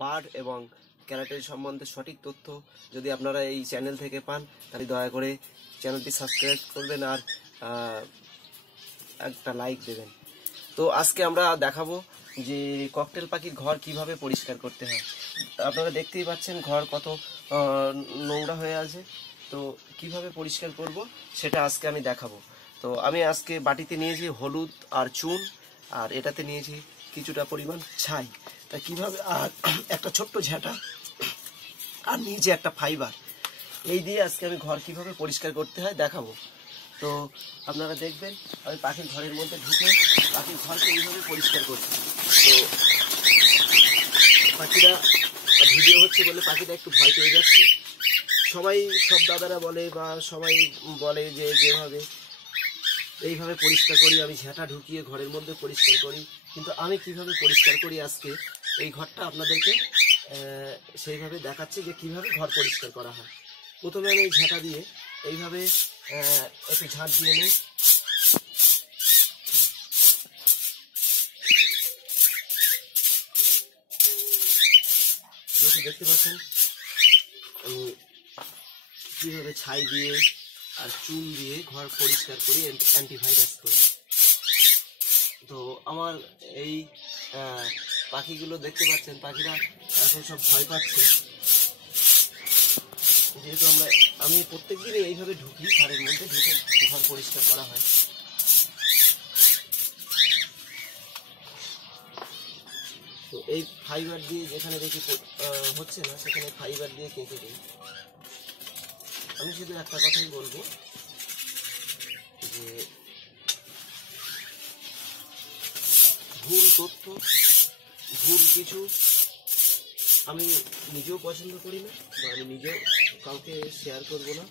Bird এবং ক্যারাটের সম্বন্ধে সঠিক তথ্য যদি আপনারা এই চ্যানেল থেকে পান, তাহলে দয়া করে চ্যানেলটি সাবস্ক্রাইব করবেন আর একটা লাইক দেবেন। তো আজকে আমরা দেখাবো যে ককটেল পাখির ঘর কিভাবে পরিষ্কার করতে হয়। আপনারা দেখতেই পাচ্ছেন ঘর কত নোংরা হয়ে আছে। তো কিভাবে পরিষ্কার করব সেটা আজকে আমি দেখাবো। তো আমি আজকে বাটিতে নিয়েছি হলুদ আর চুন, আর এটাতে নিয়েছি কিছুটা পরিমাণ ছাই। তা কিভাবে, আর একটা ছোট্ট ঝাঁটা, আর নিচে একটা ফাইবার, এই দিয়ে আজকে আমি ঘর কিভাবে পরিষ্কার করতে হয় দেখাবো। তো আপনারা দেখবেন আমি পাখির ঘরের মধ্যে ঢুকে পাখির ঘরকে এইভাবে পরিষ্কার করছি। তো পাখিরা ভিডিও হচ্ছে বলে পাখিটা একটু ভয় পেয়ে যাচ্ছে। সব দাদারা বলে বা সবাই বলে যে যেভাবে এইভাবে পরিষ্কার করি, আমি ঝাঁটা ঢুকিয়ে ঘরের মধ্যে পরিষ্কার করি, কিন্তু আমি কিভাবে পরিষ্কার করি আজকে এই ঘরটা আপনাদেরকে সেইভাবে দেখাচ্ছি যে কিভাবে ঘর পরিষ্কার করা হয়। প্রথমে আমি এই ঝাঁটা দিয়ে এইভাবে একটু ঝাঁট দিয়ে নিই। দেখতে পাচ্ছেন আমি কিভাবে ছাই দিয়ে আর চুন দিয়ে ঘর পরিষ্কার করি, অ্যান্টিভাইরাস করি। তো আমার এই পাখিগুলো দেখতে পাচ্ছেন, পাখিরা এখন সব ভয় পাচ্ছে, যেহেতু আমি প্রত্যেক দিনই এইভাবে ঢুকি, ঘরের মধ্যে ঢুকে ঘর পরিষ্কার করা হয়। তো এই ফাইবার দিয়ে যেখানে দেখি হচ্ছে না সেখানে ফাইবার দিয়ে কেটে দিই। আমি শুধু একটা কথাই বলবো যে ভুল তথ্য, ভুল কিছু আমি নিজেও পছন্দ করি না, বা আমি নিজেও কাউকে শেয়ার করব না।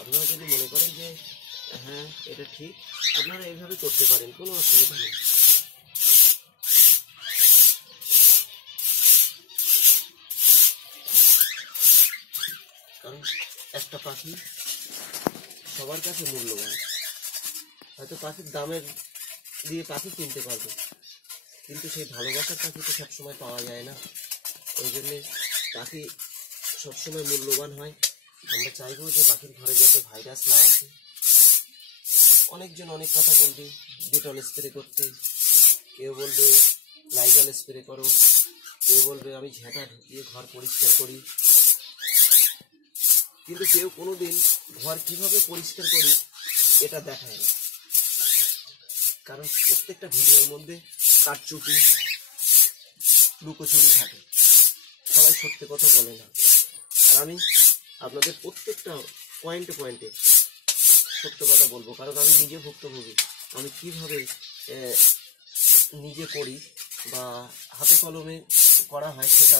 আপনারা যদি মনে করেন যে হ্যাঁ এটা ঠিক, আপনারা এইভাবে করতে পারেন, কোনো অসুবিধা নেই। কারণ একটা পাখি সবার কাছে মূল্যবান। হয়তো পাখির দামের দিয়ে পাখি কিনতে পারবে, কিন্তু সেই ভালোবাসার পাখি তো সবসময় পাওয়া যায় না। ওই জন্যে পাখি সবসময় মূল্যবান হয়। আমরা চাইবো যে পাখির ঘরে যাতে ভাইরাস না আসে। অনেকজন অনেক কথা বলবে, ডেটল স্প্রে করতে, কেউ বলবে লাইজল স্প্রে করো, কেউ বলবে আমি ঝাঁটা ঢুকিয়ে ঘর পরিষ্কার করি, কিন্তু কেউ কোনোদিন ঘর কিভাবে পরিষ্কার করি এটা দেখায় না। কারণ প্রত্যেকটা ভিডিওর মধ্যে কারচুপি, লুকোচুরি থাকে, সবাই সত্যি কথা বলে না। আর আমি আপনাদের প্রত্যেকটা পয়েন্টে পয়েন্টে সত্য কথা বলবো, কারণ আমি নিজে ভুক্তভোগী। আমি কিভাবে নিজে করি বা হাতে কলমে করা হয় সেটা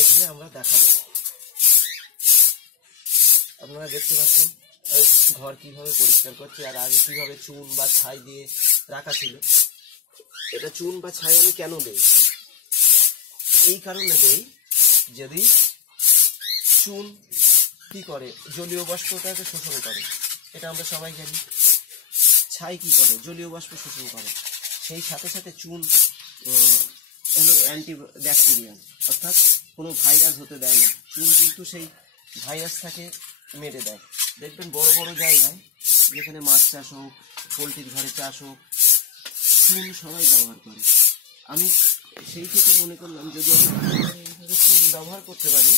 এখানে আমরা দেখাবো। আপনারা দেখতে পাচ্ছেন ঘর কিভাবে পরিষ্কার করছি, আর আগে কিভাবে চুন বা ছাই দিয়ে রাখা ছিল। এটা চুন বা ছাই আমি কেন দেই? এই কারণে দেই, যদি চুন কি করে, জলীয় বাষ্পটাকে শোষণ করে, এটা আমরা সবাই জানি। ছাই কি করে, জলীয় বাষ্প শোষণ করে। সেই সাথে সাথে চুন হলো অ্যান্টিব্যাকটেরিয়াল, অর্থাৎ কোনো ভাইরাস হতে দেয় না। চুন কিন্তু সেই ভাইরাসটাকে মেরে দেয়। দেখবেন বড় বড় জায়গায় যেখানে মাছ চাষ হোক, পোলট্রির ঘরে চাষ হোক, চুন সবাই ব্যবহার করে। আমি সেই থেকে মনে করলাম যদি আমি এইভাবে চুন ব্যবহার করতে পারি,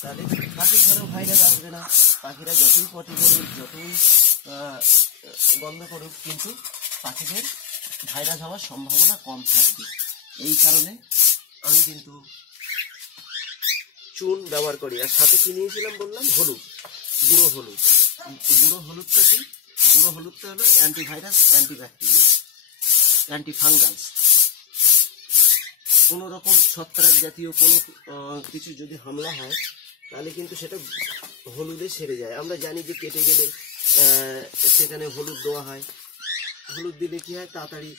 তাহলে পাখির ঘরেও ভাইরাস আসবে না। পাখিরা যতই পটি করুক, যতই গন্ধ করুক, কিন্তু পাখিদের ভাইরাস হওয়ার সম্ভাবনা কম থাকবে। এই কারণে আমি কিন্তু চুন ব্যবহার করি। আর সাথে কি নিয়েছিলাম বললাম, হলুদ, গুঁড়ো হলুদ। গুঁড়ো হলুদটা কি? গুঁড়ো হলুদটা হলো অ্যান্টিভাইরাস, অ্যান্টিব্যাকটেরিয়াল, অ্যান্টিফাঙ্গালস। কোনো রকম ছত্রাক জাতীয় কোনো কিছু যদি হামলা হয়, তাহলে কিন্তু সেটা হলুদে সেরে যায়। আমরা জানি যে কেটে গেলে সেখানে হলুদ দেওয়া হয়। হলুদ দিলে কি হয়, তাড়াতাড়ি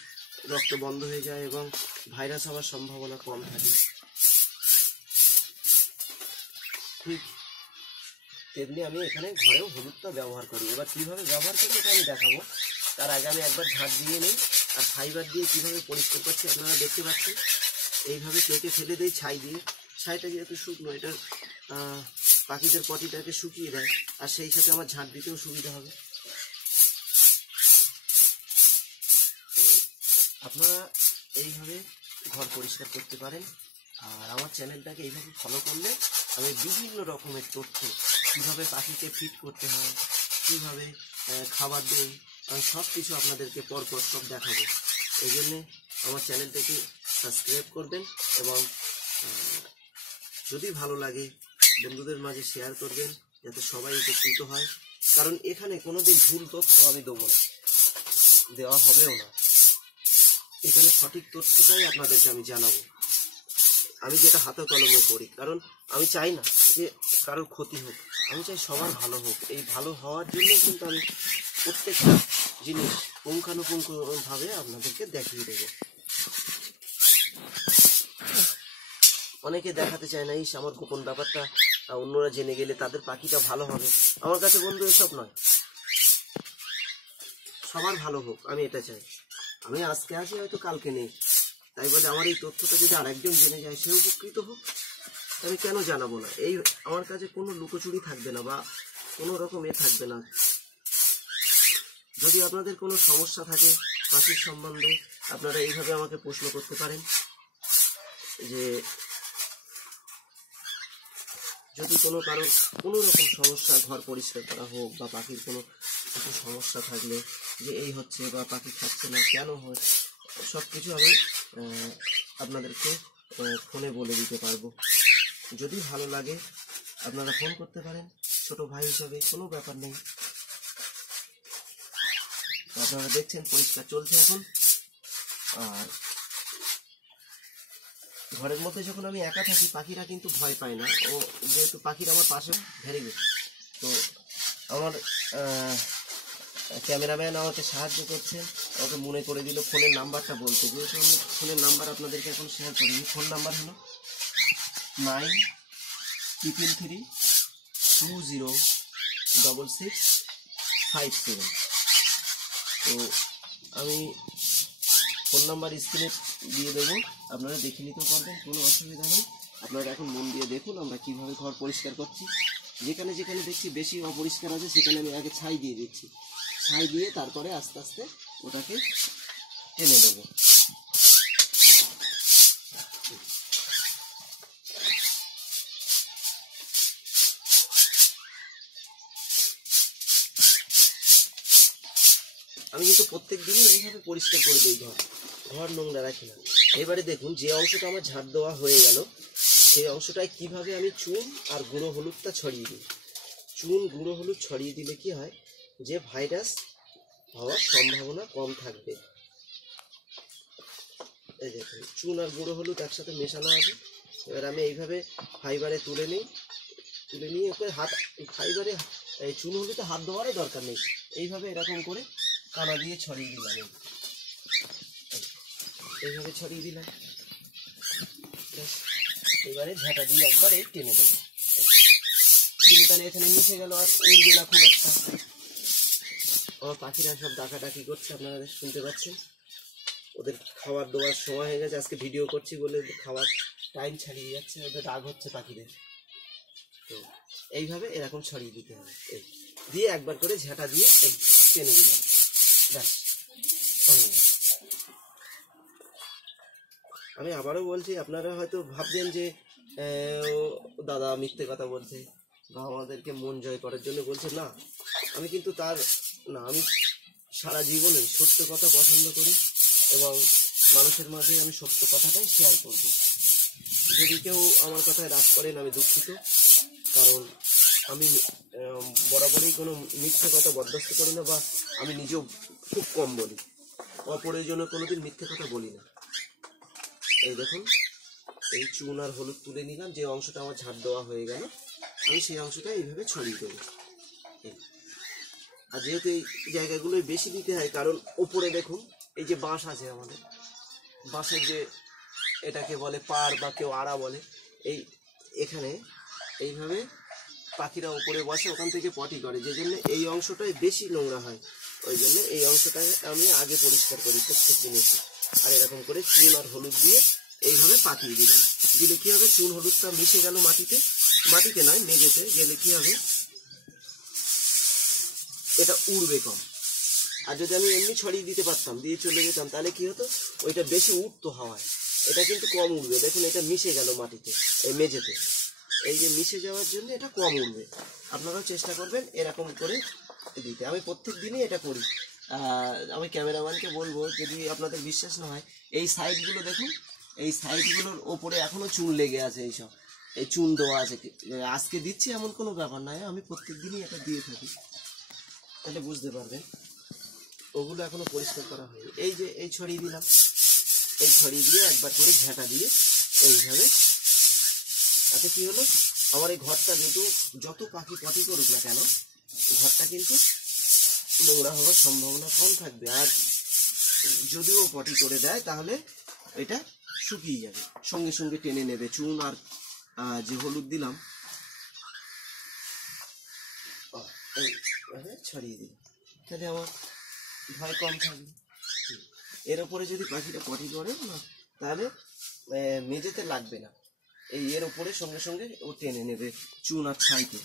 রক্ত বন্ধ হয়ে যায় এবং ভাইরাস হওয়ার সম্ভাবনা কম থাকে। ঠিক তেমনি আমি এখানে ঘরেও হলুদটা ব্যবহার করি। এবার কিভাবে ব্যবহার করি এটা আমি দেখাবো। তার আগে আমি একবার ঝাঁট দিয়ে নিই, আর ফাইবার দিয়ে কিভাবে পরিষ্কার করছি আপনারা দেখতে পাচ্ছেন। এইভাবে কেটে ফেলে দেই ছাই দিয়ে। ছাইটা যেহেতু শুকনো, এটা পাখিদের পটিটাকে শুকিয়ে দেয়, আর সেই সাথে আমার ঝাঁট দিতেও সুবিধা হবে। আপনারা এইভাবে ঘর পরিষ্কার করতে পারেন। আর আমার চ্যানেলটাকে এইভাবে ফলো করলে আমি বিভিন্ন রকমের তথ্য, কীভাবে পাখিকে ফিড করতে হয়, কীভাবে খাবার দেই, আমি সব কিছু আপনাদেরকে পরপর সব দেখাবো। এই জন্যে আমার চ্যানেলটাকে সাবস্ক্রাইব করবেন এবং যদি ভালো লাগে বন্ধুদের মাঝে শেয়ার করবেন, যাতে সবাই উপকৃত হয়। কারণ এখানে কোনোদিন ভুল তথ্য আমি দেবো না, দেওয়া হবেও না। এখানে সঠিক তথ্যটাই আপনাদেরকে আমি জানাবো, আমি যেটা হাতে কলমে করি। কারণ আমি চাই না যে কারোর ক্ষতি হোক, আমি চাই সবার ভালো হোক। এই ভালো হওয়ার জন্যই কিন্তু আমি প্রত্যেকটা জিনিস পুঙ্খানুপুঙ্খভাবে আপনাদেরকে দেখিয়ে দেবো। অনেকে দেখাতে চায় না, আমার গোপন ব্যাপারটা অন্যরা জেনে গেলে তাদের পাখিটা ভালো হবে। আমার কাছে বন্ধু এসব নয়, সবার ভালো হোক আমি এটা চাই। আমি আজকে আসি, হয়তো কালকে নেই, তাই বলে আমার এই তথ্যটা যদি আরেকজন জেনে যায়, সে উপকৃত হোক, আমি কেন জানাবো না? এই আমার কাছে কোনো লুকোচুরি থাকবে না বা কোনো রকম থাকবে না। যদি আপনাদের কোনো সমস্যা থাকে পাখির সম্বন্ধে, আপনারা এইভাবে আমাকে প্রশ্ন করতে পারেন যে যদি কারোর কোনো রকম সমস্যা, ঘর পরিষ্কার করা হোক বা পাখির কোনো কিছু সমস্যা থাকলে, যে এই হচ্ছে বা পাখি খাচ্ছে না কেন হয়, সব কিছু আমি আপনাদেরকে ফোনে বলে দিতে পারবো। যদি ভালো লাগে আপনারা ফোন করতে পারেন, ছোট ভাই হিসাবে কোনো ব্যাপার নেই। আপনারা দেখছেন পরিষ্কার চলছে এখন। আর ঘরের মধ্যে যখন আমি একা থাকি, পাখিরা কিন্তু ভয় পায় না। ও যেহেতু পাখির আমার পাশে, ভেরি গুড। তো আমার ক্যামেরাম্যান আমাকে সাহায্য করছে, আমাকে মনে করে দিল ফোনের নাম্বারটা বলতে। যেহেতু আমি ফোনের নাম্বার আপনাদেরকে এখন শেয়ার করিনি, ফোন নাম্বার হলো 9333206657। তো আমি ফোন নাম্বার স্ক্রিনে দিয়ে দেবো, আপনারা দেখে নিতেও পারবেন, কোনো অসুবিধা নেই। আপনারা এখন মন দিয়ে দেখুন আমরা কীভাবে ঘর পরিষ্কার করছি। যেখানে যেখানে দেখছি বেশি অপরিষ্কার আছে, সেখানে আমি আগে ছাই দিয়ে দিচ্ছি। ছাই দিয়ে তারপরে আস্তে আস্তে ওটাকে টেনে দেবো। আমি কিন্তু প্রত্যেক দিনই এইভাবে পরিষ্কার করে দিই, ঘর নোংরা রাখি না। এবারে দেখুন, যে অংশটা আমার ঝাড় দেওয়া হয়ে গেল, সেই অংশটায় কিভাবে আমি চুন আর গুঁড়ো হলুদটা ছড়িয়ে দিই। চুন গুঁড়ো হলুদ ছড়িয়ে দিলে কি হয়, যে ভাইরাস হওয়ার সম্ভাবনা কম থাকবে। এই দেখুন, চুন আর গুঁড়ো হলুদ একসাথে মেশানো আছে। এবার আমি এইভাবে ফাইবারে তুলে নিয়ে ওকে ফাইবারে এই চুন হলুদে হাত দেওয়ারও দরকার নেই। এইভাবে এরকম করে কানা দিয়ে ছড়িয়ে দিলাম, এইভাবে ছড়িয়ে দিলাম। এবারে ঝাঁটা দিয়ে একবার টেনে দেবো, দিলে তাহলে এখানে মিশে গেল, আর উড়বে না খুব একটা। আমার পাখিরা সব ডাকাডাকি করছে, আপনারা শুনতে পাচ্ছেন। ওদের খাবার দেওয়ার সময় হয়ে গেছে, আজকে ভিডিও করছি বলে খাবার টাইম ছাড়িয়ে যাচ্ছে, ওদের রাগ হচ্ছে পাখিদের। তো এইভাবে এরকম ছড়িয়ে দিতে হবে, এই দিয়ে একবার করে ঝাঁটা দিয়ে টেনে দিলাম, ব্যাস। আমি আবারও বলছি, আপনারা হয়তো ভাবছেন যে দাদা মিথ্যে কথা বলছে বা আমাদেরকে মন জয় করার জন্য বলছে। না, আমি কিন্তু আমি সারা জীবনে সত্য কথা পছন্দ করি এবং মানুষের মাঝে আমি সত্য কথাটাই শেয়ার করব। যদি কেউ আমার কথায় রাগ করেন, আমি দুঃখিত। কারণ আমি বরাবরই কোনো মিথ্যে কথা বরদাস্ত করি না, বা আমি নিজেও খুব কম বলি। অপ্রয়োজনে কোনোদিন মিথ্যে কথা বলি না। এই দেখুন, এই চুন আর হলুদ তুলে নিলাম, যে অংশটা আমার ঝাড় দেওয়া হয়ে গেল, আমি সেই অংশটা এইভাবে ছড়িয়ে দেবো। আর যেহেতু এই জায়গাগুলোই বেশি দিতে হয়, কারণ ওপরে দেখুন এই যে বাঁশ আছে আমাদের, বাঁশের যে এটাকে বলে পাড় বা কেউ আড়া বলে, এখানে এইভাবে পাখিরা উপরে বসে, ওখান থেকে পটি করে, যে জন্য এই অংশটাই বেশি নোংরা হয়। ওই জন্য এই অংশটাকে আমি আগে পরিষ্কার করি প্রত্যেক দিন এসে। আর এরকম করে চুন আর হলুদ দিয়ে এইভাবে পাঠিয়ে দিলাম। দিলে কি হবে, চুন হলুদটা মিশে গেল মাটিতে, মাটিতে নয় মেঝেতে গেলে কি হবে, এটা উড়বে কম। আর যদি আমি এমনি ছড়িয়ে দিতে পারতাম, দিয়ে চলে যেতাম, তাহলে কি হতো, ওইটা বেশি উঠতো হাওয়ায়, এটা কিন্তু কম উঠবে। দেখুন এটা মিশে গেল মাটিতে, এই মেঝেতে, এই যে মিশে যাওয়ার জন্য এটা কম উঠবে। আপনারাও চেষ্টা করবেন এরকম করে দিতে। আমি প্রত্যেক দিনই এটা করি। আমি ক্যামেরাম্যানকে বলবো, যদি আপনাদের বিশ্বাস না হয়, এই সাইডগুলো দেখুন, এই সাইডগুলোর ওপরে এখনো চুন লেগে আছে, এইসব এই চুন দেওয়া আছে। আজকে দিচ্ছি এমন কোনো ব্যাপার নয়, আমি প্রত্যেক দিনই এটা দিয়ে থাকি, তাহলে বুঝতে পারবেন। ওগুলো এখনো পরিষ্কার করা হয়নি। এই যে এই ছড়িয়ে দিলাম, এই ছড়িয়ে দিয়ে একবার করে ঝাঁটা দিয়ে এইভাবে, তাতে কি হলো, আমার এই ঘরটা যেহেতু যত পাখি পটি করুক না কেন, ঘরটা কিন্তু নোংরা হওয়ার সম্ভাবনা কম থাকবে। আর যদিও পটি করে দেয় তাহলে এটা শুকিয়ে যাবে, সঙ্গে সঙ্গে টেনে নেবে চুন। আর যে হলুদ দিলাম এইভাবে ছড়িয়ে দিলাম, তাহলে আমার ভয় কম থাকবে। এর ওপরে যদি পাখিটা পটি করে না, তাহলে মেঝেতে লাগবে না, এই এর ওপরে সঙ্গে সঙ্গে ও টেনে নেবে চুন আর ছাইতে।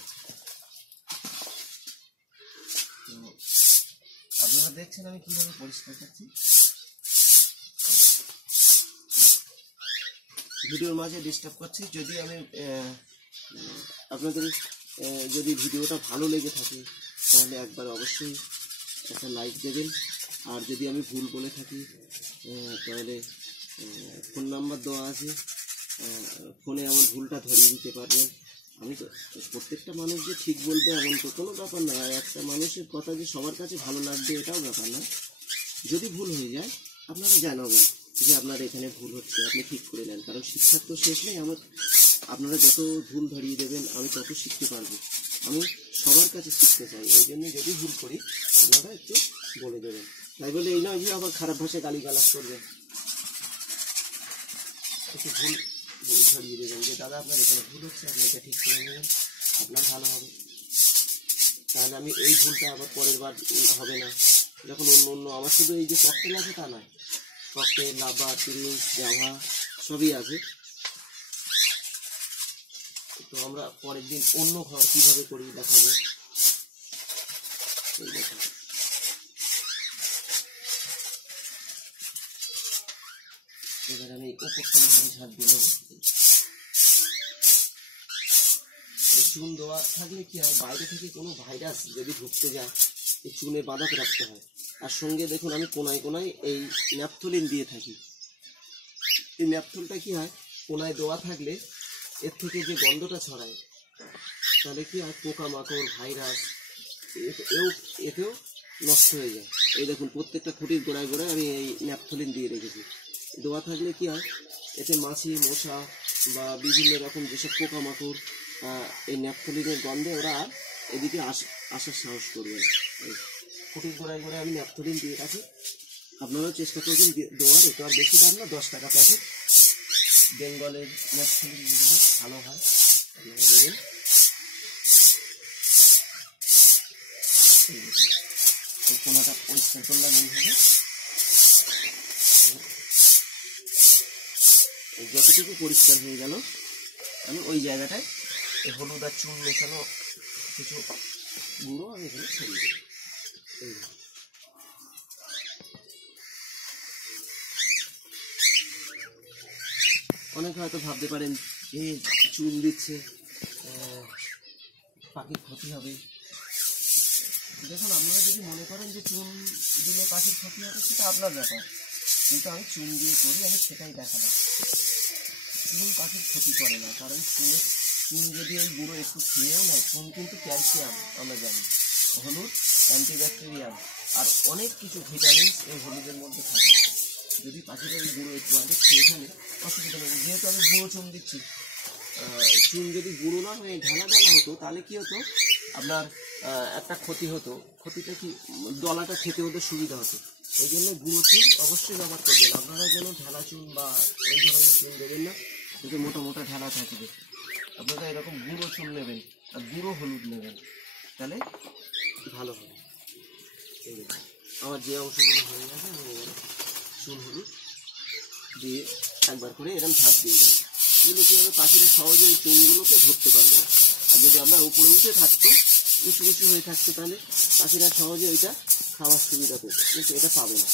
আপনারা দেখছেন আমি কিভাবে পরিষ্কার করছি। ভিডিওর মাঝে ডিস্টার্ব করছি, যদি আমি আপনাদের যদি ভিডিওটা ভালো লেগে থাকে তাহলে একবার অবশ্যই একটা লাইক দেবেন। আর যদি আমি ভুল বলে থাকি তাহলে ফোন নাম্বার দেওয়া আছে, ফোনে আমার ভুলটা ধরিয়ে দিতে পারবেন। আমি তো প্রত্যেকটা মানুষ যে ঠিক বলবে এমন তো কোনো ব্যাপার না, আর একটা মানুষের কথা যে সবার কাছে ভালো লাগবে এটাও ব্যাপার না। যদি ভুল হয়ে যায় আপনারা জানাবেন যে আপনার এখানে ভুল হচ্ছে, আপনি ঠিক করে নেন। কারণ শিক্ষার তো শেষ নেই আমার, আপনারা যত ভুল ধরিয়ে দেবেন আমি তত শিখতে পারবো। আমি সবার কাছে শিখতে চাই, ওই জন্য যদি ভুল করি আপনারা একটু বলে দেবেন। তাই বলে এই নয় যে আবার খারাপ ভাষায় গালিগালাজ করবেন, একটু ভুল ধরিয়ে দেবেন যে দাদা আপনার এখানে ভুল হচ্ছে, আপনি এটা ঠিক করে নেবেন, আপনার ভালো হবে। তাহলে আমি এই ভুলটা আবার পরের বার হবে না। যখন অন্য আমার শুধু এই যে ককটেল আছে তা নয়, ককটেল, লাভা, তিরিশ, জাভা সবই আছে। তো আমরা পরের দিন অন্য ঘর কিভাবে করি দেখাবো। এবার আমি উপরটা ঝাঁট দিয়ে নেবো। চুন দেওয়া থাকলে কি হয়, বাইরে থেকে কোনো ভাইরাস যদি ঢুকতে যায় এই চুনে বাঁধাতে রাখতে হয়। আর সঙ্গে দেখুন আমি কোনায় কোনায় এই ন্যাপথলিন দিয়ে থাকি। এই ন্যাপথলটা কি হয়, কোনায় দেওয়া থাকলে এর থেকে যে গন্ধটা ছড়ায়, তাহলে কি হয় পোকামাকড়, ভাইরাস এতেও নষ্ট হয়ে যায়। এই দেখুন প্রত্যেকটা খুঁটির গোড়ায় গোড়ায় আমি এই ন্যাপথলিন দিয়ে রেখেছি। দেওয়া থাকলে কি হয়, এতে মাছি, মশা বা বিভিন্ন রকম যেসব পোকামাকড় এই ন্যাপথলিনের গন্ধে ওরা এদিকে আসার সাহস করবে না। খুঁটির গোড়ায় গোড়ায় আমি ন্যাপথলিন দিয়ে রাখি। আপনারাও চেষ্টা করবেন দেওয়ার, এটা আর বেশি দাম না, 10 টাকা প্যাকেট। বেঙ্গলের ন্যাপথলিন যেগুলো ভালো হয় আপনারা দেবেন। এই কোনোটা পরিষ্কার করলাম এইভাবে, যতটুকু পরিষ্কার হয়ে গেল আমি ওই জায়গাটায় এই হলুদ আর চুন মেশানো কিছু গুঁড়ো আমি এখানে ছড়িয়ে দেবো। অনেকে হয়তো ভাবতে পারেন এই চুন দিচ্ছে পাখির ক্ষতি হবে। দেখুন আপনারা যদি মনে করেন যে চুন দিলে পাখির ক্ষতি হবে সেটা আপনার ব্যাপার, কিন্তু আমি চুন দিয়ে করি, আমি সেটাই দেখালাম। চুন পাখির ক্ষতি করে না, কারণ চুন যদি ওই গুঁড়ো একটু খেয়েও নেয়, চুন কিন্তু ক্যালসিয়াম আমরা জানি, হলুদ অ্যান্টিব্যাকটেরিয়াম আর অনেক কিছু ভিটামিনস এই হলুদের মধ্যে থাকে। যদি পাখিটা ওই গুঁড়ো একটু আগে খেয়ে ফেলে অসুবিধা নেই। যেহেতু আমি গুঁড়ো চুন দিচ্ছি, চুন যদি গুঁড়ো না হয়ে ঢালা ঢালা হতো তাহলে কি হতো, আপনার একটা ক্ষতি হতো। ক্ষতিটা কি, ডলাটা খেতে হতে সুবিধা হতো। এই জন্য গুঁড়ো চুন অবশ্যই ব্যবহার করবেন। আপনারা যেন ঢালা চুন বা এই ধরনের চুন দেবেন না, যদি মোটা মোটা ঢালা থাকবে। আপনারা এরকম গুঁড়ো চুন নেবেন আর গুঁড়ো হলুদ নেবেন, তাহলে ভালো হবে। আমার যে অংশগুলো হয়ে গেছে আমি চুন হলুদ দিয়ে একবার করে এরকম ঝাঁপ দিয়ে দেবে। দিলে কী হবে, পাখিরা সহজে ওই চুনগুলোকে ধরতে পারবে না। আর যদি আপনার উপরে উঠে থাকতো, উঁচু উঁচু হয়ে থাকতো, তাহলে পাখিরা সহজে ওইটা খাওয়ার সুবিধা পেত, কিন্তু এটা পাবে না।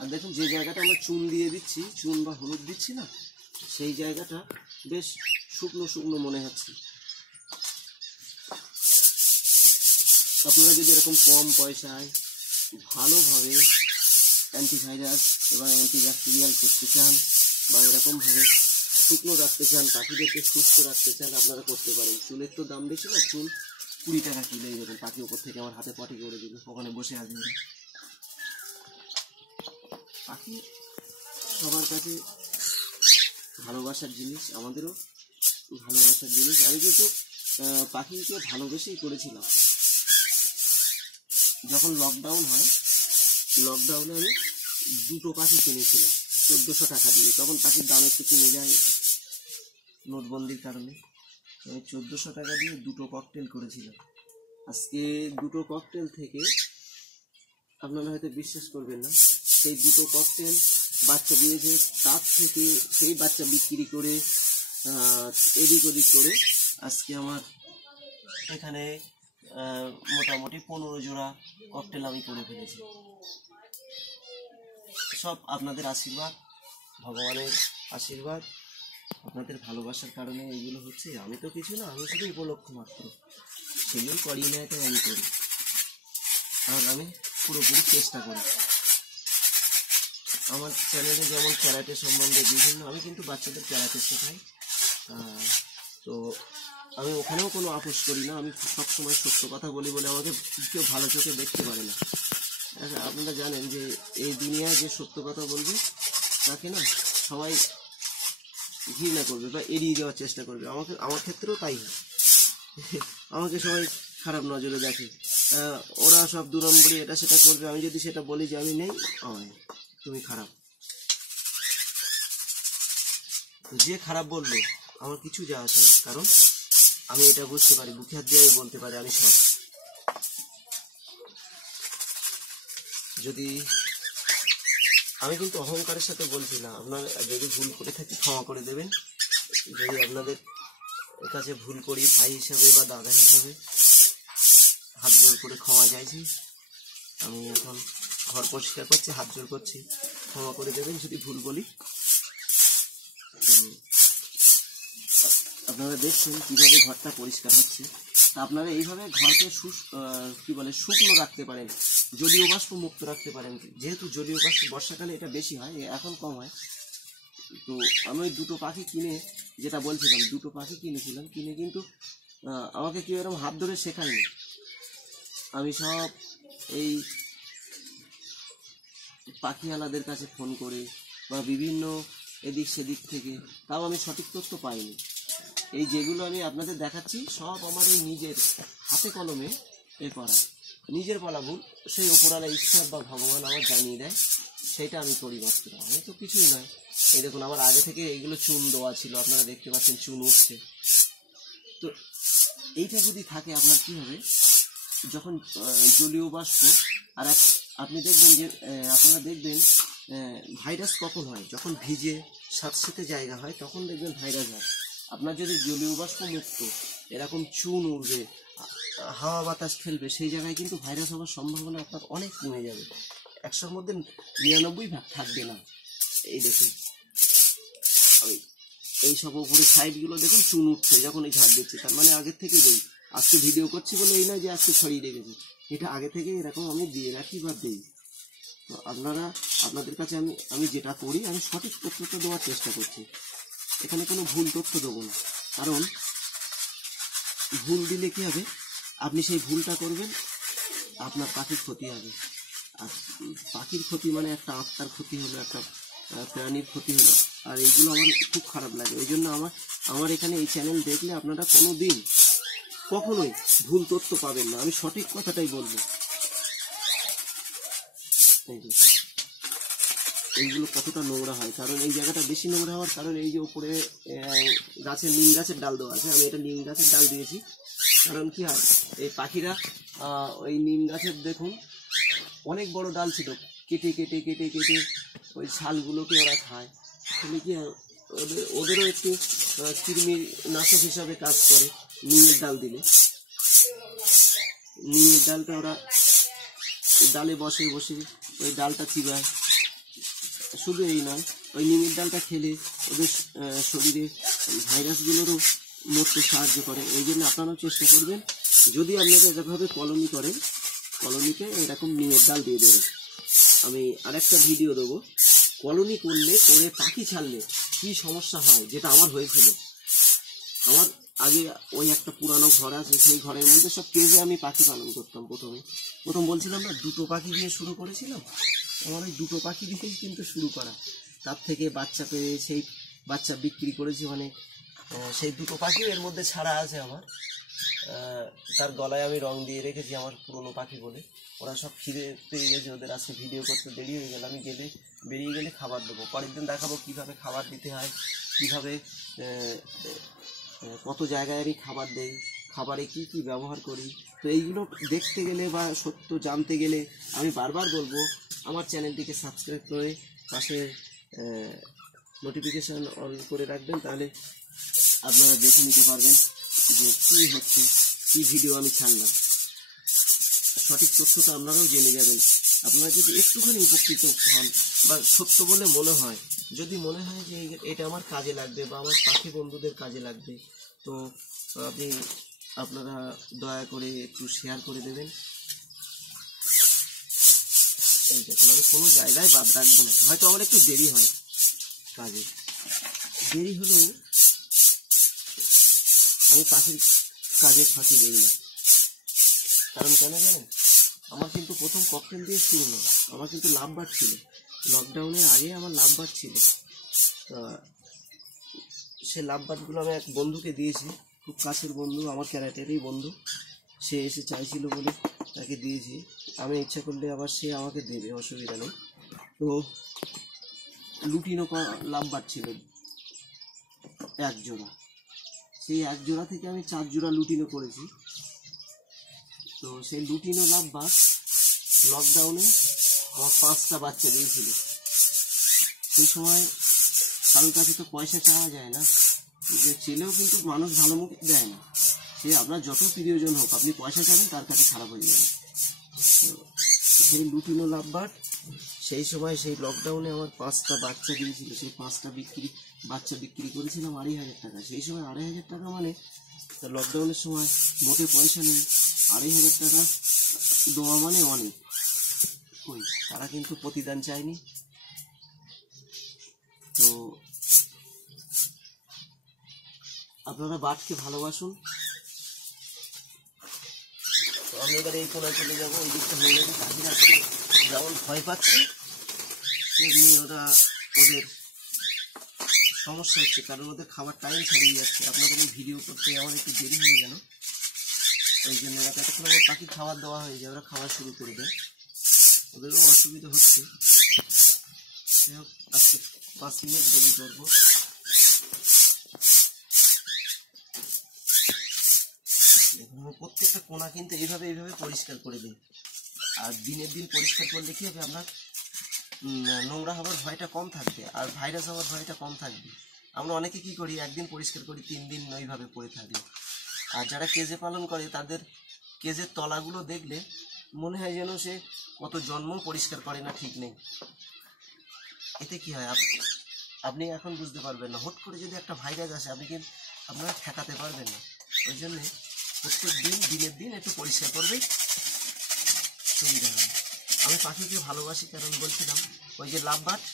আর দেখুন, যে জায়গাটা আমরা চুন দিয়ে দিচ্ছি, চুন বা হলুদ দিচ্ছি না, সেই জায়গাটা বেশ শুকনো শুকনো মনে হচ্ছে। আপনারা যদি এরকম কম পয়সায় ভালোভাবে অ্যান্টিভাইরাস এবং অ্যান্টিব্যাকটেরিয়াল করতে চান, বা এরকমভাবে শুকনো রাখতে চান, পাখিদেরকে সুস্থ রাখতে চান, আপনারা করতে পারেন। চুনের তো দাম বেশি না, চুন 20 টাকা কিলো। এরকম পাখি উপর থেকে আমার হাতে পটি করে দিল, ওখানে বসে আসবে। পাখি সবার কাছে ভালোবাসার জিনিস, আমাদেরও ভালোবাসার জিনিস। আমি কিন্তু পাখিকে ভালোবেসেই করেছিলাম। যখন লকডাউন হয়, লকডাউনে আমি 2টো পাখি কিনেছিলাম 1400 টাকা দিয়ে। তখন পাখির দাম একটু কমে যায় নোটবন্দির কারণে। আমি 1400 টাকা দিয়ে 2টো ককটেল করেছিলাম। আজকে 2টো ককটেল থেকে আপনারা হয়তো বিশ্বাস করবেন না, সেই 2টো ককটেল বাচ্চা দিয়েছে। তার থেকে সেই বাচ্চা বিক্রি করে এদিক ওদিক করে আজকে আমার এখানে মোটামুটি 15 জোড়া ককটেল আমি করে ফেলেছি। সব আপনাদের আশীর্বাদ, ভগবানের আশীর্বাদ, আপনাদের ভালোবাসার কারণে এইগুলো হচ্ছে। আমি তো কিছু না, আমি শুধু উপলক্ষ মাত্র, সেগুলো করি না, এটাই আমি করি। আর আমি পুরোপুরি চেষ্টা করি। আমার চ্যানেলে যেমন ক্যারাটে সম্বন্ধে বিভিন্ন, আমি কিন্তু বাচ্চাদের ক্যারাটে শেখাই। তো আমি ওখানেও কোনো আপোষ করি না। আমি সবসময় সত্য কথা বলি বলে আমাকে কেউ ভালো চোখে দেখতে পারে না। আপনারা জানেন যে এই দুনিয়ায় যে সত্য কথা বলবে তাকে না সবাই ঘৃণা করবে বা এড়িয়ে যাওয়ার চেষ্টা করবে। আমার ক্ষেত্রেও তাই হয়। আমাকে সবাই খারাপ নজরে দেখে, ওরা সব 2 নম্বরই এটা সেটা করবে। আমি যদি সেটা বলি যে আমি নেই, তুমি খারাপ। যে খারাপ বললো আমার কিছু যায় আসে না, কারণ আমি এটা বুঝতে পারি, বুকে হাত দিয়ে আমি বলতে পারি আমি সৎ। যদি আমি কিন্তু অহংকারের সাথে বলছি না, আপনার যদি ভুল করে থাকি ক্ষমা করে দেবেন। যদি আপনাদের কাছে ভুল করি, ভাই হিসাবে বা দাদা হিসাবে হাত জোর করে ক্ষমা চাইছি। আমি এখন ঘর পরিষ্কার করছি, হাত জোর করছি, ক্ষমা করে দেবেন যদি ভুল বলি। আপনারা দেখছেন কীভাবে ঘরটা পরিষ্কার হচ্ছে। তা আপনারা এইভাবে ঘরকে শুকনো রাখতে পারেন, জলীয় বাষ্প মুক্ত রাখতে পারেন। যেহেতু জলীয় বাষ্প বর্ষাকালে এটা বেশি হয়, এখন কম হয়। তো আমি ওই 2টো পাখি কিনে, যেটা বলছিলাম, 2টো পাখি কিনেছিলাম, কিনে কিন্তু আমাকে কেউ এরকম হাত ধরে শেখায়নি। আমি সব এই পাখিওয়ালাদের কাছে ফোন করে বা বিভিন্ন এদিক সেদিক থেকে, তাও আমি সঠিক তথ্য পাইনি। এই যেগুলো আমি আপনাদের দেখাচ্ছি সব আমার এই নিজের হাতে কলমে করা। নিজের বলা ভুল, সেই ওপরওয়ালা ঈশ্বর বা ভগবান আমার জানিয়ে দেয়, সেটা আমি করি মাত্র। আমি তো কিছুই নয়। এই দেখুন, আমার আগে থেকে এইগুলো চুন দেওয়া ছিল, আপনারা দেখতে পাচ্ছেন চুন উঠছে। তো এইটা যদি থাকে আপনার কি হবে, যখন জলীয় বাষ্প আর আপনি দেখবেন যে আপনারা দেখবেন ভাইরাস কখন হয়, যখন ভিজে স্যাঁতসেঁতে জায়গা হয়, তখন দেখবেন ভাইরাস হয়। আপনার যদি জলীয় বাষ্প মুক্ত এরকম চুন উঠবে, হাওয়া বাতাস খেলবে, সেই জায়গায় কিন্তু ভাইরাস হওয়ার সম্ভাবনা আপনার অনেক কমে যাবে। 100-র মধ্যে 99 থাকবে না। এই দেখুন, এই সব উপরে সাইডগুলো দেখুন চুন উঠছে যখন এই ঝাড় দিচ্ছে, তার মানে আগের থেকে দেই। আজকে ভিডিও করছি বলে এই নয় যে আজকে ছড়িয়ে রেখেছি, এটা আগে থেকে এরকম আমি দিয়ে রাখি বা দিই। তো আপনাদের কাছে আমি যেটা করি, আমি সঠিক তথ্যটা দেওয়ার চেষ্টা করছি। এখানে কোনো ভুল তথ্য দেবো না, কারণ ভুল দিলে কি হবে, আপনি সেই ভুলটা করবেন, আপনার পাখির ক্ষতি হবে। আর পাখির ক্ষতি মানে একটা আত্মার ক্ষতি হলো, একটা প্রাণীর ক্ষতি হলো। আর এইগুলো আমার খুব খারাপ লাগে। ওই জন্য আমার এখানে এই চ্যানেল দেখলে আপনারা কোনো দিন কখনোই ভুল তথ্য পাবেন না। আমি সঠিক কথাটাই বলবো। এইগুলো কতটা নোংরা হয়, কারণ এই জায়গাটা বেশি নোংরা হওয়ার কারণ এই যে উপরে নিম গাছের ডাল দেওয়া আছে। আমি এটা নিম গাছের ডাল দিয়েছি, কারণ কি হয়, এই পাখিরা ওই নিম গাছের দেখুন অনেক বড় ডাল ছিল, কেটে কেটে কেটে কেটে ওই শালগুলোকে ওরা খায়। তাহলে কি ওদেরও একটু কৃমির নাশক হিসাবে কাজ করে নিমের ডাল দিলে। নিমের ডালটা ওরা ডালে বসে বসে ওই ডালটা চিবায়। শুধু এই নয়, ওই নিমের ডালটা খেলে ওদের শরীরে ভাইরাসগুলোরও মরতে সাহায্য করে। এই জন্য আপনারাও চেষ্টা করবেন, যদি আপনারা এরকমভাবে কলোনি করেন, কলোনিতে এরকম নিমের ডাল দিয়ে দেবেন। আমি আরেকটা ভিডিও দেবো, কলোনি করলে করে পাখি ছাড়লে কি সমস্যা হয়, যেটা আমার হয়েছিল। আমার আগে ওই একটা পুরানো ঘর আছে, সেই ঘরের মধ্যে সব কেজে আমি পাখি পালন করতাম। প্রথম বলছিলাম না, 2টো পাখি দিয়ে শুরু করেছিলাম। আমার ওই 2টো পাখি দিয়েই কিন্তু শুরু করা। তার থেকে বাচ্চা পেয়ে সেই বাচ্চা বিক্রি করেছি অনেক। সেই 2টো পাখি এর মধ্যে ছাড়া আছে আমার। তার গলায় আমি রং দিয়ে রেখেছি আমার পুরনো পাখি বলে। ওরা সব খিদে পেয়ে গেছে ওদের, আজকে ভিডিও করতে দেরি হয়ে গেল। আমি বেরিয়ে গেলে খাবার দেবো, পরের দিন দেখাবো কীভাবে খাবার দিতে হয়, কীভাবে কত জায়গায় আমি খাবার দেই, খাবারে কি কি ব্যবহার করি। তো এইগুলো দেখতে গেলে বা সত্য জানতে গেলে আমি বারবার বলবো, আমার চ্যানেলটিকে সাবস্ক্রাইব করে পাশে নোটিফিকেশান অন করে রাখবেন, তাহলে আপনারা দেখে নিতে পারবেন যে কী হচ্ছে, কী ভিডিও আমি ছাড়লাম। সঠিক তথ্যটা আপনারাও জেনে যাবেন। আপনারা যদি একটুখানি উপকৃত হন বা সত্য বলে মনে হয়, যদি মনে হয় যে এটা আমার কাজে লাগবে বা আমার পাখি বন্ধুদের কাজে লাগবে, তো আপনারা দয়া করে একটু শেয়ার করে দেবেন। এই দেখুন, আমি কোনো জায়গায় বাদ রাখবো না। হয়তো আমার একটু দেরি হয় কাজে, দেরি হলেও আমি পাখির কাজের ফাঁকি দেই না। কারণ কেন জানেন, আমার কিন্তু প্রথম ককটেল দিয়ে শুরু না, আমার কিন্তু লাভবার্ড ছিল। লকডাউনের আগে আমার লাভবার্ড ছিল। সে লাভবার্ডগুলো আমি এক বন্ধুকে দিয়েছি, খুব কাছের বন্ধু, আমার ক্যারেটেরই বন্ধু। সে এসে চাইছিল বলে তাকে দিয়েছি। আমি ইচ্ছা করলে আবার সে আমাকে দেবে, অসুবিধা নেই। তো লুটিনো লাভবার্ড ছিল 1 জোড়া, সেই 1 জোড়া থেকে আমি 4 জোড়া লুটিনো করেছি। তো সেই লুটিনো লাভবার্ড লকডাউনে আমার 5টা বাচ্চা দিয়েছিল। সেই সময় কারোর কাছে তো পয়সা চাওয়া যায় না, যে ছেলেও কিন্তু মানুষ ভালো মুখ দেয় না। সে আপনার যত প্রিয়জন হোক, আপনি পয়সা চাবেন তার কাছে খারাপ হয়ে যাবে। তো সেই লুটিনো লাভবার্ড সেই সময় সেই লকডাউনে আমার 5টা বাচ্চা দিয়েছিল। সেই 5টা বাচ্চা বিক্রি করেছিলাম 2,500 টাকা। সেই সময় 2,500 টাকা মানে, লকডাউনের সময় মোটে পয়সা নেই, 2,500 টাকা দেওয়া মানে অনেক। ওই তারা কিন্তু প্রতিদান চায়নি। তো আপনারা বার্ডকে ভালোবাসুন। তো আমি এবার এই কোনায় চলে যাবো, এই দিকটা হয়ে যাবে। পাখিরা যেমন ভয় পাচ্ছে তেমনি ওদের সমস্যা হচ্ছে, কারণ ওদের খাবার টাইম ছাড়িয়ে যাচ্ছে। আপনাদের এই ভিডিও করতে আমার একটু দেরি হয়ে গেল, ওই জন্য এতক্ষণ আমার পাখি খাবার দেওয়া হয়ে যায়, ওরা খাওয়া শুরু করে দেয়, ওদেরও অসুবিধা হচ্ছে। আজকে 5 মিনিট দেরি করবো। প্রত্যেকটা কোনা কিন্তু এইভাবে পরিষ্কার করে দিই। আর দিনের দিন পরিষ্কার করলে কি হবে, আপনার নোংরা হওয়ার ভয়টা কম থাকবে, আর ভাইরাস হওয়ার ভয়টা কম থাকবে। আমরা অনেকে কি করি, একদিন পরিষ্কার করি, 3 দিন ওইভাবে পড়ে থাকবে। আর যারা কেজে পালন করে, তাদের কেজের তলাগুলো দেখলে মনে হয় যেন সে কত জন্ম পরিষ্কার করে না, ঠিক নেই। এতে কি হয়, আপনি এখন বুঝতে পারবেন না। হুট করে যদি একটা ভাইরাস আসে, আপনারা ঠেকাতে পারবেন না। ওই জন্যে প্রত্যেক দিনের দিন একটু পরিষ্কার করবে, সুবিধা হবে। আমি পাখিকে ভালোবাসি, কারণ বলছিলাম ওই যে লাভবার্ড,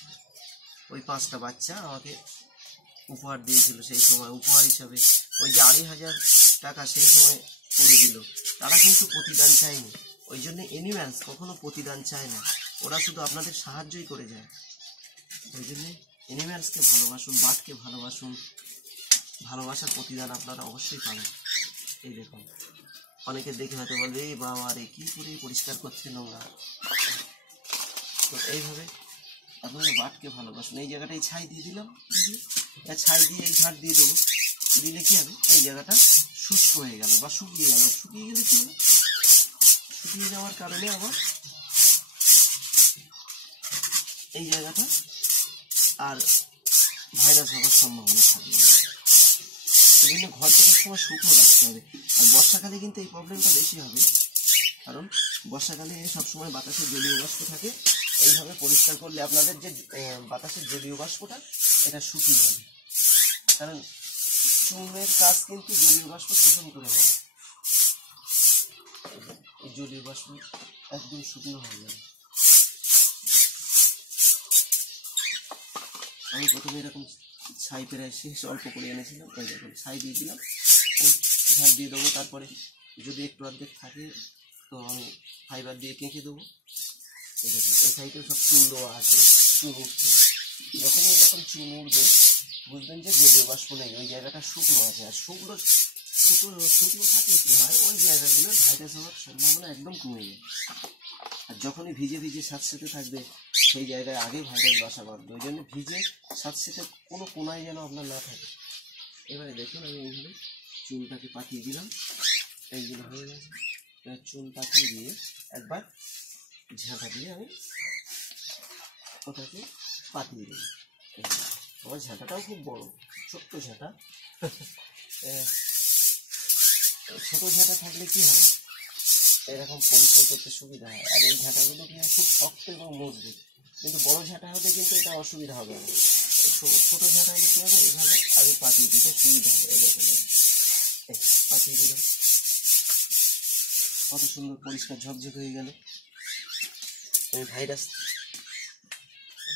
ওই 5টা বাচ্চা আমাকে উপহার দিয়েছিল। সেই সময় উপহার হিসাবে ওই যে 2,500 টাকা সেই সময় করে দিল। তারা কিন্তু প্রতিদান চায়নি। ওই জন্য অ্যানিম্যালস কখনো প্রতিদান চায় না, ওরা শুধু আপনাদের সাহায্যই করে যায়। ওই জন্যে অ্যানিম্যালসকে ভালোবাসুন, বার্ডকে ভালোবাসুন। ভালোবাসার প্রতিদান আপনারা অবশ্যই পাবেন। এই দেখুন, অনেকে দেখে হয়তো বলবে, এই বাবা রে কি করে পরিষ্কার করছে নোংরা। তো এইভাবে আপনারা বার্ডকে ভালোবাসুন। এই জায়গাটায় ছাই দিয়ে দিলাম, ছাই দিয়ে এই ঝাড় দিয়ে দেবো, দিলে কি হবে, এই জায়গাটা শুষ্ক হয়ে গেল বা শুকিয়ে গেল। শুকিয়ে গেলে কি হবে, শুকিয়ে যাওয়ার কারণে আবার এই জায়গাটা আর ভাইরাস হওয়ার সম্ভাবনা থাকবে। সেজন্য ঘরকে সবসময় শুকনো রাখতে হবে। আর বর্ষাকালে কিন্তু এই প্রবলেমটা বেশি হবে, কারণ বর্ষাকালে সবসময় বাতাসের জলীয় বাষ্প থাকে। এইভাবে পরিষ্কার করলে আপনাদের যে বাতাসের জলীয় বাষ্পটা এটা শুকিয়ে যাবে, কারণ চুনের কাজ কিন্তু জলীয় বাষ্প শোষণ করে নেয়। এই জলীয় বাষ্প একদম শুকনো হয়ে যাবে। আমি প্রথমে এরকম ছাই প্রায় শেষ অল্প করে এনেছিলাম, এই দেখুন ছাই দিয়ে দিলাম, ঝাড় দিয়ে দেবো। তারপরে যদি একটু অর্ধেক থাকে তো আমি ফাইবার দিয়ে কেঁকে দেবো। এই দেখুন এই সাইডে সব চুন দেওয়া আছে, চুন উঠছে। যখনই এরকম চুন উঠবে বুঝবেন যে জলীয় বাষ্প নেই, ওই জায়গাটা শুকনো আছে। আর শুকনো থাকলে কি হয়, ওই জায়গাগুলো ভাইরাস হওয়ার সম্ভাবনা একদম কমে যায়। আর যখনই ভিজে ভিজে স্যাঁতসেঁতে থাকবে সেই জায়গায় আগে ভাইরাস বাসা বাঁধবে। ওই জন্য ভিজে স্যাঁতসেঁতে কোনো কোনায় যেন আপনার না থাকে। এবারে দেখুন আমি এইভাবে চুনটাকে পাঠিয়ে দিলাম, এইগুলো হয়ে গেছে। এবার চুন পাঠিয়ে দিয়ে একবার ঝাঁটা দিয়ে আমি ওটাকে পাঠিয়ে দিই। আমার ঝাঁটাটাও খুব বড়, ছোট্ট ঝাঁটা। ছোট ঝাঁটা থাকলে কি হয়, এরকম পরিষ্কার করতে সুবিধা হয়। আর এই ঝাঁটাগুলো কি হয়, খুব শক্ত এবং মজবুত। কিন্তু বড় ঝাঁটা হলে কিন্তু এটা অসুবিধা হবে না। ছোট ঝাঁটা হলে কি হবে, এভাবে আমি পাঠিয়ে দিতে সুবিধা হবে। এরকম পাঠিয়ে দিলাম, কত সুন্দর পরিষ্কার ঝকঝক হয়ে গেল। এই ভাইরাস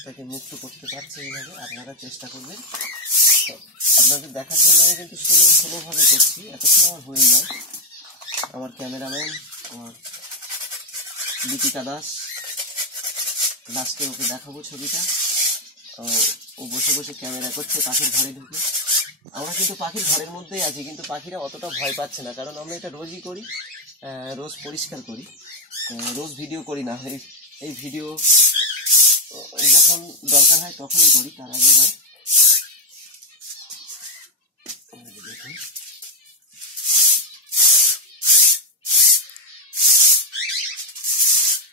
তাকে মুক্ত করতে পারছে। এইভাবে আপনারা চেষ্টা করবেন। আপনাদের দেখার জন্য আমি কিন্তু স্লোভাবে করছি, এতক্ষণ আমার হয়ে যায়। আমার ক্যামেরাম্যান আমার দীপিকা দাস, লাস্টে ওকে দেখাবো ছবিটা। ও বসে বসে ক্যামেরা করছে পাখির ঘরে ঢুকে। আমরা কিন্তু পাখির ঘরের মধ্যেই আছি, কিন্তু পাখিরা অতটা ভয় পাচ্ছে না, কারণ আমরা এটা রোজই করি, রোজ পরিষ্কার করি, রোজ ভিডিও করি না। এই ভিডিও যখন দরকার হয় তখনই করি, তার আগে নয়। দেখুন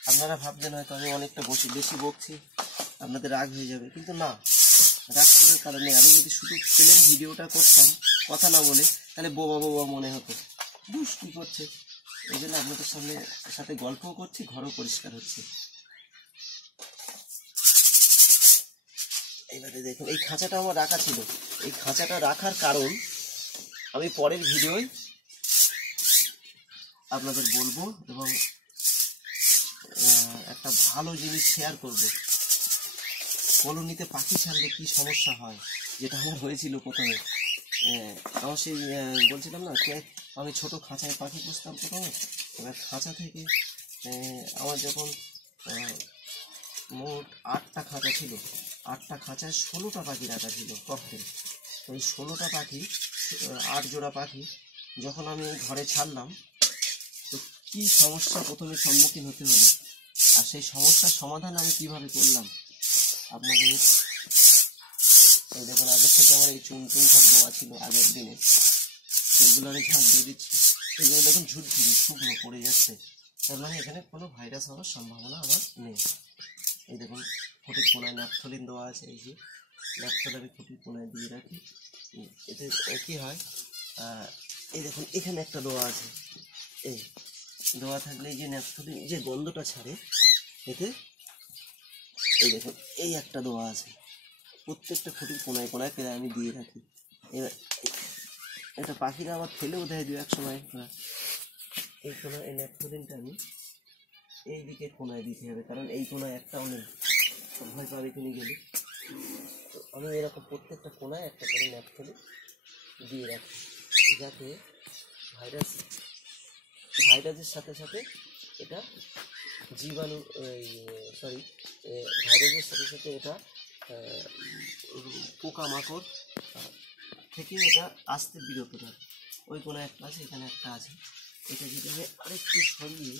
আপনারা ভাবছেন হয়তো আমি অনেকটা বেশি বকছি, আপনাদের রাগ হয়ে যাবে, কিন্তু না, রাগ করার কারণে আমি যদি শুধু প্লেন ভিডিওটা করতাম কথা না বলে, তাহলে বোবা মনে হতো, বুঝ কি করছে। এই জন্য আপনাদের সাথে গল্পও করছি, ঘরও পরিষ্কার হচ্ছে। এইবারে দেখুন এই খাঁচাটা আমার রাখা ছিল। এই খাঁচাটা রাখার কারণ আমি পরের ভিডিওয় আপনাদের বলবো, এবং একটা ভালো জিনিস শেয়ার করব। কলোনিতে পাখি ছাড়লে কি সমস্যা হয়, যেটা আমার হয়েছিল প্রথমে। আমার সেই বলছিলাম না, আমি ছোট খাঁচায় পাখি পুষতাম প্রথমে। এবার খাঁচা থেকে আমার যখন মোট 8টা খাঁচা ছিল, 8টা খাঁচায় 16টা পাখি রাখা ছিল ককটেল। ওই 16টা পাখি, 8 জোড়া পাখি যখন আমি ঘরে ছাড়লাম, তো কি সমস্যা প্রথমে সম্মুখীন হতে হলো, আর সেই সমস্যার সমাধান আমি কিভাবে করলাম আপনাকে এই দেখুন। আগের থেকে আমার এই চুন সব দেওয়া ছিল আগের দিনে, সেইগুলো আমি ঝাঁপ দিয়ে দিচ্ছি। এগুলো দেখুন ঝুটঝুড়ি শুকনো পড়ে যাচ্ছে, তার মানে এখানে কোনো ভাইরাস হওয়ার সম্ভাবনা আমার নেই। এই দেখুন খুঁটির কোনায় ন্যাপথলিন দেওয়া আছে, এই যে ন্যাপথল আমি খুঁটির কোনায় দিয়ে রাখি। এতে কি হয়, এই দেখুন এখানে একটা দেওয়া আছে, এই দেওয়া থাকলে এই যে ন্যাপথলিন যে গন্ধটা ছাড়ে, এতে এই দেখুন এই একটা দেওয়া আছে। প্রত্যেকটা খুঁটির কোনায় কোনায় প্রায় আমি দিয়ে রাখি। এবার এটা পাখিরা আবার ফেলেও দেয় দু এক সময়। এই কোনায় এই ন্যাপথলিনটা আমি এই দিকে কোনায় দিতে হবে, কারণ এই কোনায় একটাও নেই, ভয় পাবে কিনে গেলে। তো আমি এরকম প্রত্যেকটা কোনায় একটা করে ন্যাপথলিন দিয়ে রাখি, যাতে ভাইরাসের সাথে সাথে এটা জীবাণু ভাইরাসের সাথে সাথে এটা পোকামাকড় থেকে এটা আসতে বিরত থাকে। ওই কোনো একটা আছে, এখানে একটা আছে, এটা যদি আমি আরেকটু সরিয়ে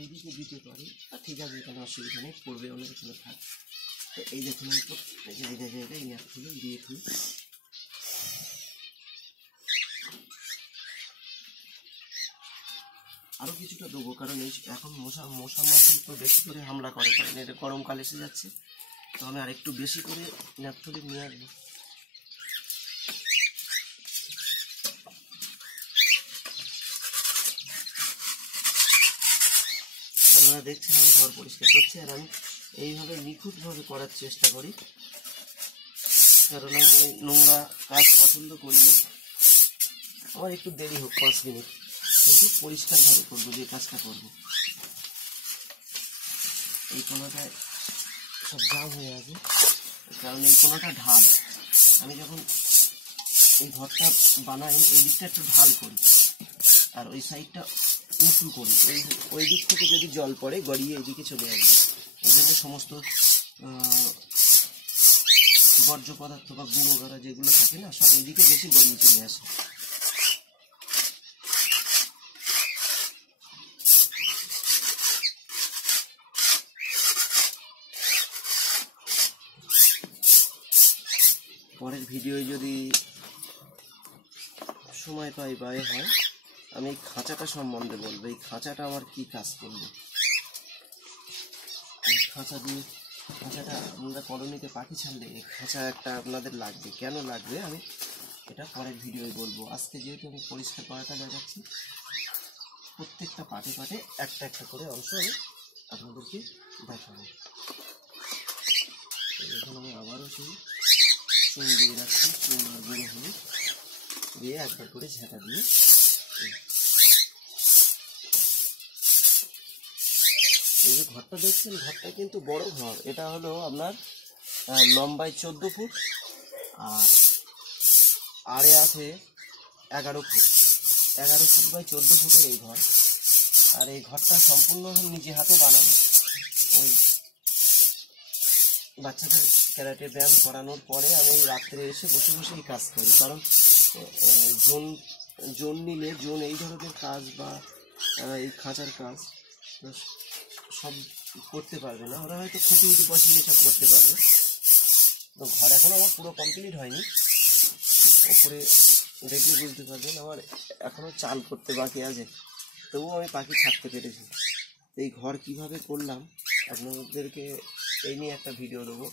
এইদিকে দিতে পারি, ঠিক আছে, এখানে অসুবিধা নেই, পড়বে অনেক, এখানে থাক। তো এই দেখুন আমি জায়গায় এই ন্যাপথলিন দিয়ে দিই। আরও কিছুটা দেবো, কারণ এই এখন মশা মাছি তো বেশি করে হামলা করে, কারণ এটা গরমকাল এসে যাচ্ছে। তো আমি আরেকটু বেশি করে ন্যাপথলিন নিয়ে আসবো। আপনারা দেখছেন আমি ঘর পরিষ্কার করছি, আর আমি এইভাবে নিখুঁতভাবে করার চেষ্টা করি, কারণ আমি ওই নোংরা কাজ পছন্দ করি না। আমার একটু দেরি হোক 5 মিনিট, কিন্তু পরিষ্কারভাবে করবো যে কাজটা করবো। এই কোনাটায় সব জাম হয়ে আছে, কারণ এই কোনাটা ঢাল। আমি যখন এই ঘরটা বানাই এই দিকটা একটু ঢাল করি, আর ওই সাইডটা উঁচু করি। ওই দিক থেকে যদি জল পড়ে গড়িয়ে এদিকে চলে আসবে, এই জন্য সমস্ত বর্জ্য পদার্থ বা গুঁড়ো গাড়া যেগুলো থাকে না, সব এইদিকে বেশি গড়িয়ে চলে আসে। পরের ভিডিওয় যদি সময় পাই বা হয়, আমি এই খাঁচাটা সম্বন্ধে বলবো। এই খাঁচাটা আমার কি কাজ করবে, এই খাঁচাটা আমরা কলোনিতে পাখি ছাড়লে এই খাঁচা একটা আপনাদের লাগবে। কেন লাগবে আমি এটা পরের ভিডিওয় বলবো। আজকে যেহেতু আমি পরিষ্কার করাটা দেখাচ্ছি, প্রত্যেকটা পাটে পাটে একটা একটা করে অংশ আমি আপনাদেরকে দেখাবো। এখন আমি আবারও সেই চুন দিয়ে রাখছি, চুন আর গুঁড়ো হলুদ দিয়ে একবার করে ঝাঁটা দিয়ে। এই যে ঘরটা দেখছেন, ঘরটা কিন্তু বড় ঘর। এটা হলো আপনার লম্বায় 14 ফুট আর আড়ে আছে 11 ফুট। 11 ফুট বাই 14 ফুটের এই ঘর। আর এই ঘরটা সম্পূর্ণ নিজে হাতে বানানো। ওই বাচ্চাদের ক্যারাটে ব্যায়াম করানোর পরে আমি রাত্রে এসে বসে বসেই কাজ করি, কারণ জোন নিলে এই ধরনের কাজ বা এই খাঁচার কাজ সব করতে পারবে না, ওরা হয়তো খুঁটি বসিয়ে সব করতে পারবে। তো ঘর এখনো আমার পুরো কমপ্লিট হয়নি, ওপরে দেখলে বুঝতে পারবেন আমার এখনো চাল করতে বাকি আছে, তবুও আমি পাখি ছাড়তে পেরেছি। এই ঘর কিভাবে করলাম আপনাদেরকে এই নিয়ে একটা ভিডিও দেবো।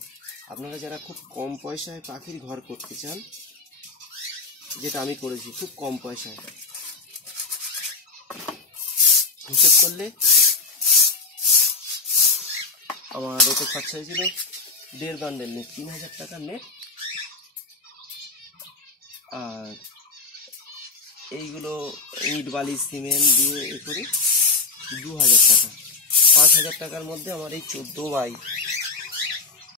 আপনারা যারা খুব কম পয়সায় পাখির ঘর করতে চান, যেটা আমি করেছি খুব কম পয়সায়, হিসেব করলে আমার ওতে খরচা হয়েছিল 1.5 বান্ডেল নেট, 3000 টাকা নেট। আর এইগুলো ইট বালি সিমেন্ট দিয়ে এ করে 2000 টাকা। 5000 টাকার মধ্যে আমার এই 14 বাই